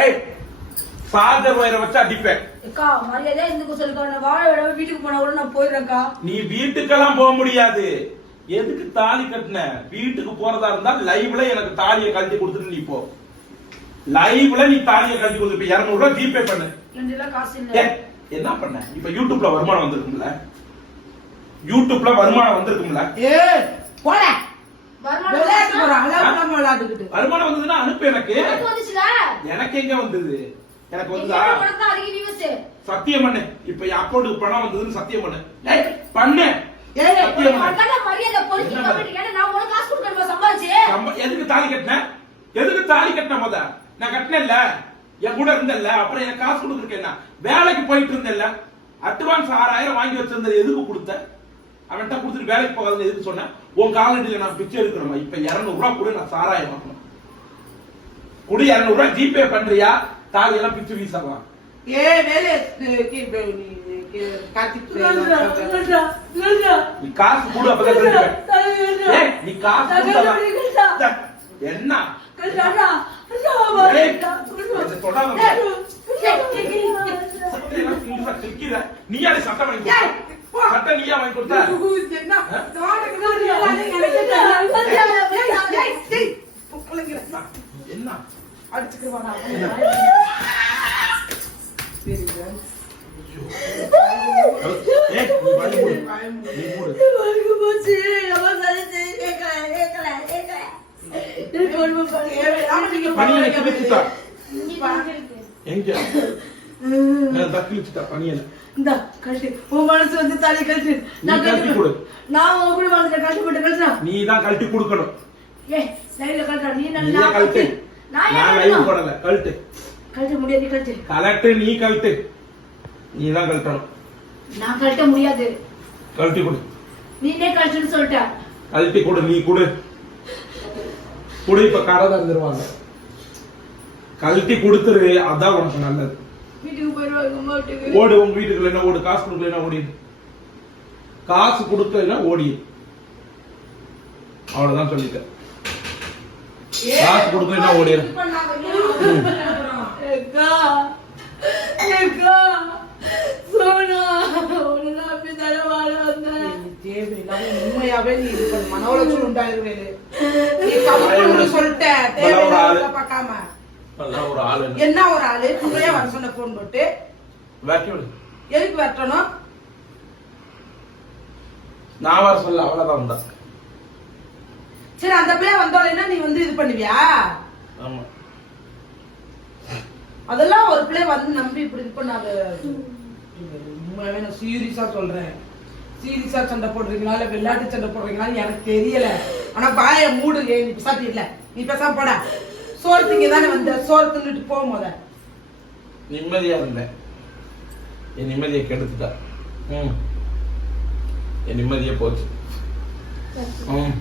ஏய் வயரை வச்சு அடிப்பேன் அக்கா மரியாதையா இருந்துக்க சொல்லுக்கா. நான் வாழ விட வீட்டுக்கு போனா கூட நான் போயிடுறேன்க்கா. நீ வீட்டுக்கெல்லாம் போக முடியாது. எதுக்கு தாலி கட்டின? வீட்டுக்கு போறதா இருந்தா லைவ்ல எனக்கு தாலியை கழட்டி கொடுத்துட்டு நீ போ. லைவ்ல நீ தாலியை கழட்டி கொடுத்து இப்ப இருநூறு ரூபாய் ஜிபே பண்ணு. காசு இல்ல. என்ன பண்ண? இப்ப யூடியூப்ல வருமானம் வந்திருக்கும்ல? யூடியூப்ல வருமானம் வந்திருக்கும்ல? ஏ வருமானம் விளையாட்டுக்கிட்டு. வருமானம் வந்ததுன்னா அனுப்பு எனக்கு. எனக்கு எங்க வந்தது? எனக்கு வந்ததா? அதிக. சத்தியம் பண்ணு. இப்ப என் அக்கௌண்ட்டுக்கு பணம் வந்ததுன்னு சத்தியம் பண்ணு. பண்ணு. எதுக்கு தாலி கட்டின? எதுக்கு தாலி கட்டின முத? நான் கட்டினேன்ல. என் கூட இருந்தேன்ல. அப்புறம் எனக்கு காசு கொடுத்துருக்கேன் வேலைக்கு போயிட்டு இருந்தேன்ல. அட்வான்ஸ் ஆறாயிரம் வாங்கி வச்சிருந்தது எதுக்கு கொடுத்த? அவன்கிட்ட கொடுத்துட்டு வேலைக்கு போகாதுன்னு எதுக்கு சொன்னேன் உன் காலடியில நான் பிச்சை எடுக்கணுமா? இப்ப இருநூறு ரூபாய் கூட நான் சாராயம் வாங்கணும். குடி இருநூறு ரூபாய் ஜிபே பண்றியா தாலி எல்லாம் பிச்சு வீசலாம் ஏ வேலை நீ காசு கொடு அப்பதான் நீ காசு என்ன நீ சட்டை வாங்கி கொடுத்த? சட்டை நீயா வாங்கி கொடுத்த? என்ன? ஏய், நீ வாய் மூடு. நீ மூடு. பனியனை கிழிச்சுட்டா. எங்க? நான் தான் கிழிச்சுட்டா, பனியனை. இந்த கழட்டு கொடுக்கணும் நீ நல்லா கழட்டு நான் லைவ்? போடல. கழட்ட. முடியாது நீ கலட்டு நீ தான் கழட்டணும். நான் கழட்ட முடியாது. கழட்டி கொடு. நீனே கழட்டுன்னு சொல்லிட்ட. கழட்டி கொடு நீ கொடு. கொடு இப்ப கரை தந்துருவாங்க கழட்டி கொடுத்துரு அதான் உனக்கு நல்லது. வீட்டுக்கு போயிடுவாங்க ஓடு உங்க வீட்டுக்குள்ள என்ன ஓடு? காசு கொடுக்கல ஓடி காசு கொடுக்கல ஓடி அவ்வளவுதான் சொல்லிட்டேன். காசு கொடுக்கலன்னா ஓடிடு. உண்மையாவே நீ இது பண்ண மன உளைச்சல் உண்டாயிருவேலு நீ கம்முன்னு சொல்லிட்ட பார்க்காம. அதெல்லாம் ஒரு ஆளு என்ன. ஒரு ஆளு? உண்மையா வர சொன்ன போன் போட்டு. வெட்டி விடு. எதுக்கு வெட்டணும் நான் வர சொல்ல அவ்வளவுதான் உண்டா. சரி அந்த பிள்ளைய வந்தோடனே நீ வந்து இது பண்ணுவியா? ஆமா. அதெல்லாம் ஒரு பிள்ளை வந்து நம்பி இப்படி இது பண்ணாத. உண்மையாவே நான் சீரியஸா சொல்றேன். சீரியஸா சண்டை போடுறீங்களா இல்ல விளையாட்டு சண்டை போடுறீங்களான்னு எனக்கு தெரியல. ஆனா பாய மூடு நீ பேசாட்டி இல்ல. நீ பேசாம போடா. சோறு திங்க தானே வந்த. சோறு தின்னுட்டு போ முத. நிம்மதியா இருந்தேன் என் நிம்மதியை கெடுத்துட்டா. ம். என் நிம்மதியே போச்சு. ம்.